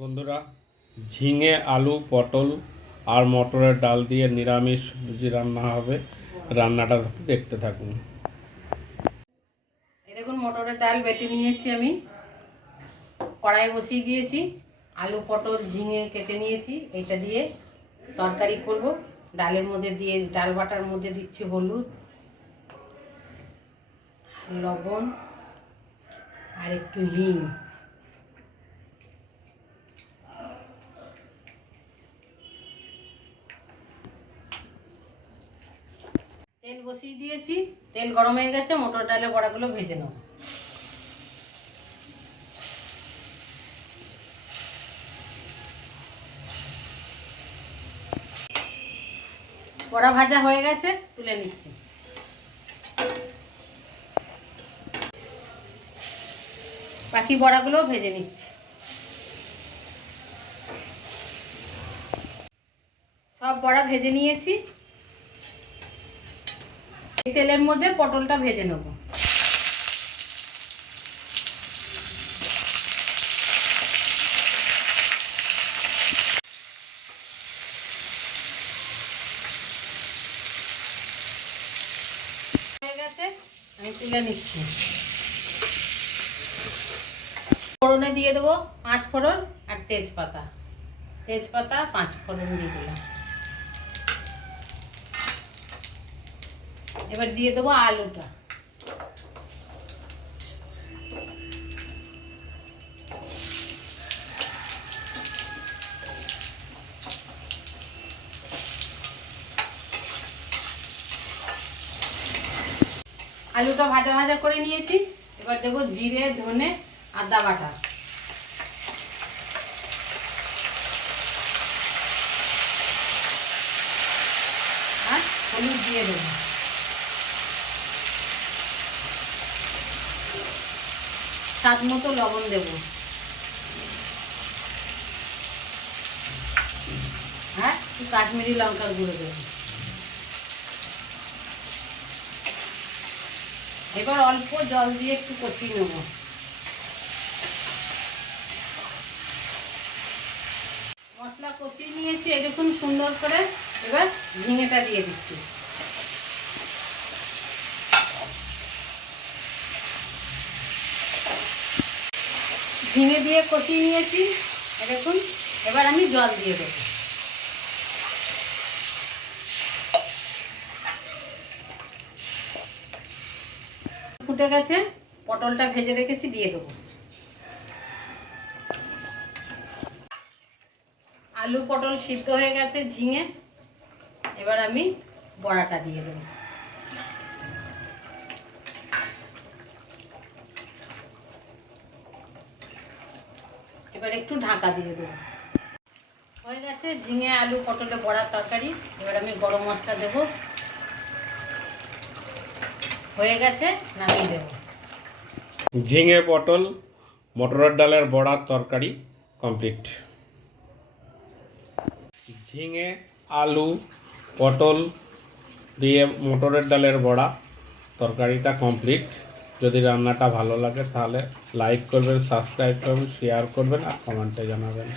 বন্ধুরা, ঝিঙে আলু পটল আর মটরের ডাল দিয়ে নিরামিষ সবজি রান্না হবে। রান্নাটা দেখতে থাকুন। এই দেখুন, মটরের ডাল বেটে নিয়েছি আমি, কড়াই বসিয়ে দিয়েছি। আলু পটল ঝিঙে কেটে নিয়েছি, এইটা দিয়ে তরকারি করব। ডালের মধ্যে দিয়ে, ডাল বাটার মধ্যে দিচ্ছি হলুদ, লবণ আর একটু হিং। তেল বসিয়ে দিয়েছি, তেল গরম হয়ে গেছে। মটর ডালের বড়াগুলো ভেজে নেব। বড়া ভাজা হয়ে গেছে, তুলে নিচ্ছি। বাকি বড়াগুলো ভেজে নিচ্ছি। সব বড়া ভেজে নিয়েছি। এই তেলের মধ্যে পটলটা ভেজে নেব। হয়ে গেছে, আমি তুলে নিচ্ছি। ফোড়নে দিয়ে দেবো 5 ফোড়ন আর তেজপাতা। তেজপাতা 5 ফোড়ন দিয়ে দিলাম। এবার দিয়ে দেবো আলুটা। আলুটা ভাজা ভাজা করে নিয়েছি। এবার দেবো জিরে, ধনে, আদা বাটা। আর হলুদ দিয়ে দেবো। স্বাদ মতো লবণ দেবো। আর একটু কাশ্মীরি লঙ্কার গুঁড়ো দেবো। এবার অল্প জল দিয়ে একটু কষিয়ে নেব। মশলা কষিয়ে নিয়েছি, এই দেখুন সুন্দর করে। এবার ঝিঙেটা দিয়ে দিচ্ছি। ঝিঙে দিয়ে কষিয়ে নিয়েছি, এই দেখুন। এবার আমি জল দিয়ে দেবো। ফুটে গেছে, পটলটা ভেজে রেখেছি, দিয়ে দেবো। আলু পটল সিদ্ধ হয়ে গেছে, ঝিঙে। এবার আমি বড়াটা দিয়ে দেবো। এবার একটু ঢাকা দিয়ে দেবো। হয়ে গেছে ঝিঙে আলু পটলে বড়ার তরকারি। এবার আমি গরম মশলা দেবো। হয়ে গেছে, নামিয়ে দেবো। ঝিঙে পটল মটরের ডালের বড়ার তরকারি কমপ্লিট। ঝিঙে আলু পটল দিয়ে মটরের ডালের বড়া তরকারিটা কমপ্লিট। যদি রান্নাটা ভালো লাগে তাহলে লাইক করবেন, সাবস্ক্রাইব করবেন, শেয়ার করবেন আর কমেন্টে জানাবেন।